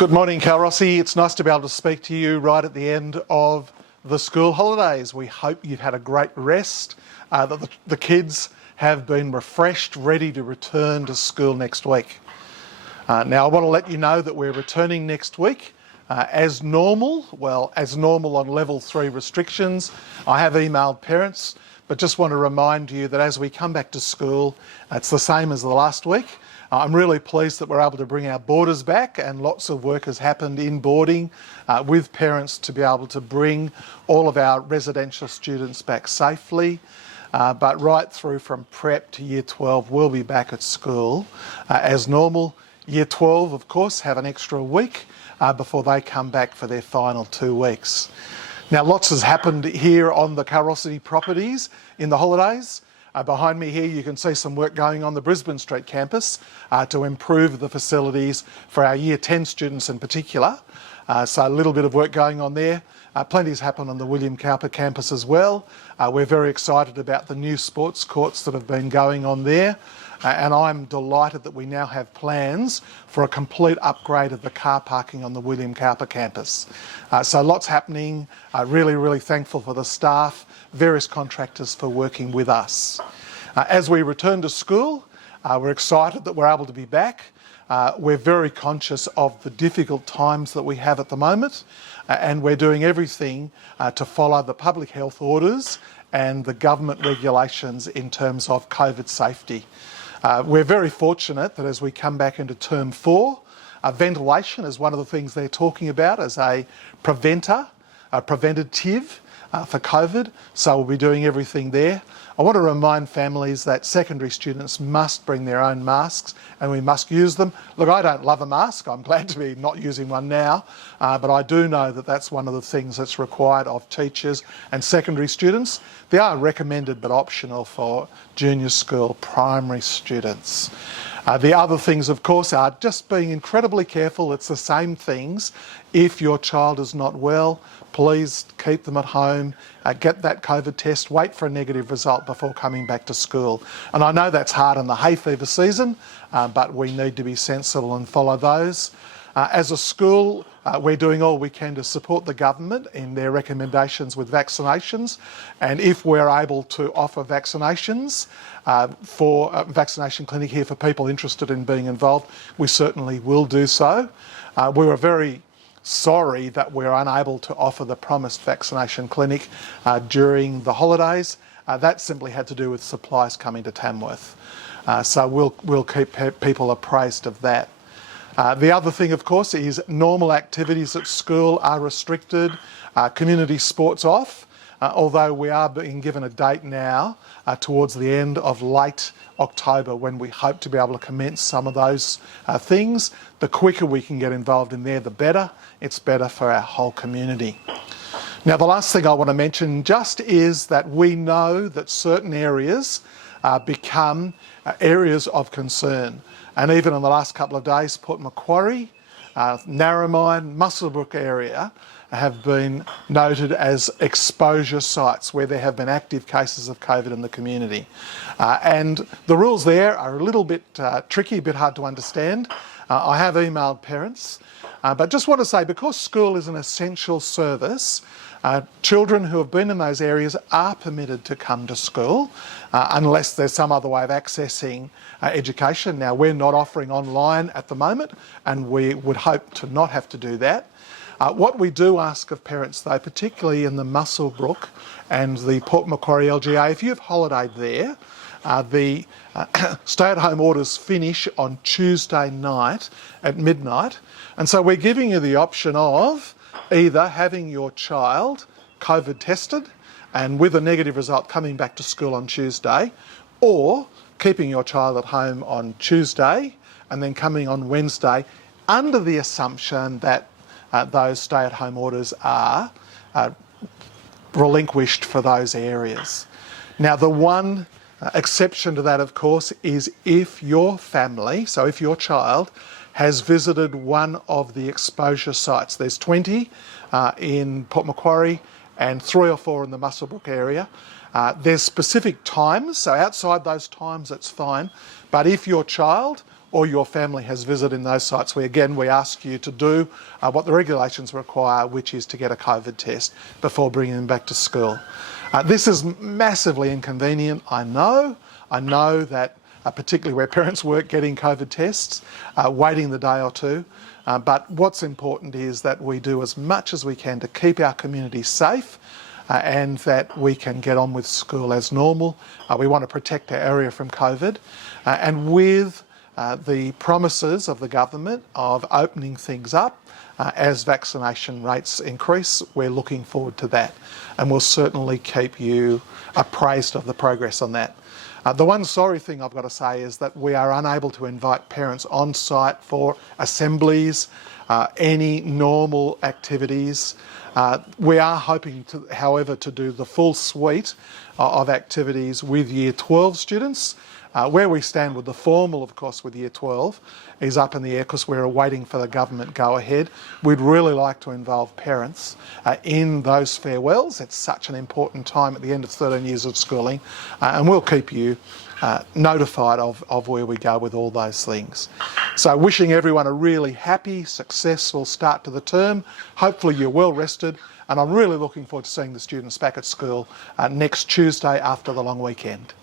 Good morning, Calrossy. It's nice to be able to speak to you right at the end of the school holidays. We hope you've had a great rest, that the kids have been refreshed, ready to return to school next week. Now, I want to let you know that we're returning next week as normal on level 3 restrictions. I have emailed parents, but just want to remind you that as we come back to school, it's the same as the last week. I'm really pleased that we're able to bring our boarders back, and lots of work has happened in boarding with parents to be able to bring all of our residential students back safely. But right through from prep to year 12, we'll be back at school as normal. Year 12, of course, have an extra week before they come back for their final 2 weeks. Now, lots has happened here on the Calrossy properties in the holidays. Behind me here you can see some work going on the Brisbane Street campus to improve the facilities for our Year 10 students in particular. So a little bit of work going on there. Plenty's happened on the William Cowper campus as well. We're very excited about the new sports courts that have been going on there. And I'm delighted that we now have plans for a complete upgrade of the car parking on the William Cowper campus. So lots happening. Really thankful for the staff, various contractors for working with us. As we return to school, we're excited that we're able to be back. We're very conscious of the difficult times that we have at the moment, and we're doing everything to follow the public health orders and the government regulations in terms of COVID safety. We're very fortunate that as we come back into term 4, ventilation is one of the things they're talking about as a preventative for COVID, so we'll be doing everything there. I want to remind families that secondary students must bring their own masks and we must use them. Look, I don't love a mask. I'm glad to be not using one now, but I do know that that's one of the things that's required of teachers and secondary students. They are recommended but optional for junior school primary students. The other things, of course, are just being incredibly careful. It's the same things. If your child is not well, please keep them at home, get that COVID test, wait for a negative result before coming back to school. And I know that's hard in the hay fever season, but we need to be sensible and follow those. As a school, we're doing all we can to support the government in their recommendations with vaccinations, and if we're able to offer vaccinations for a vaccination clinic here for people interested in being involved, we certainly will do so. We were very sorry that we're unable to offer the promised vaccination clinic during the holidays. That simply had to do with supplies coming to Tamworth. So we'll keep people appraised of that. The other thing, of course, is normal activities at school are restricted, community sports off, although we are being given a date now towards the end of late October when we hope to be able to commence some of those things. The quicker we can get involved in there, the better. It's better for our whole community. Now, the last thing I want to mention just is that we know that certain areas become areas of concern. And even in the last couple of days, Port Macquarie, Narromine, Muswellbrook area have been noted as exposure sites where there have been active cases of COVID in the community. And the rules there are a little bit tricky, a bit hard to understand. I have emailed parents, but just want to say, because school is an essential service, children who have been in those areas are permitted to come to school unless there's some other way of accessing education. Now, we're not offering online at the moment, and we would hope to not have to do that. What we do ask of parents, though, particularly in the Muswellbrook and the Port Macquarie LGA, if you've holidayed there, the stay-at-home orders finish on Tuesday night at midnight, and so we're giving you the option of either having your child COVID tested and with a negative result coming back to school on Tuesday, or keeping your child at home on Tuesday and then coming on Wednesday, under the assumption that those stay-at-home orders are relinquished for those areas. Now, the one exception to that, of course, is if your family, so if your child, has visited one of the exposure sites. There's 20 in Port Macquarie and 3 or 4 in the Muswellbrook area. There's specific times, so outside those times it's fine, but if your child or your family has visited in those sites, we ask you to do what the regulations require, which is to get a COVID test before bringing them back to school. This is massively inconvenient, I know. I know that particularly where parents work, getting COVID tests, waiting the day or two. But what's important is that we do as much as we can to keep our community safe and that we can get on with school as normal. We want to protect our area from COVID. And with the promises of the government of opening things up as vaccination rates increase, we're looking forward to that. And we'll certainly keep you appraised of the progress on that. The one sorry thing I've got to say is that we are unable to invite parents on site for assemblies, any normal activities. We are hoping, however, to do the full suite of activities with Year 12 students. Where we stand with the formal, of course, with Year 12 is up in the air because we're waiting for the government go-ahead. We'd really like to involve parents in those farewells. It's such an important time at the end of 13 years of schooling, and we'll keep you notified of where we go with all those things. So wishing everyone a really happy, successful start to the term. Hopefully you're well rested, and I'm really looking forward to seeing the students back at school next Tuesday after the long weekend.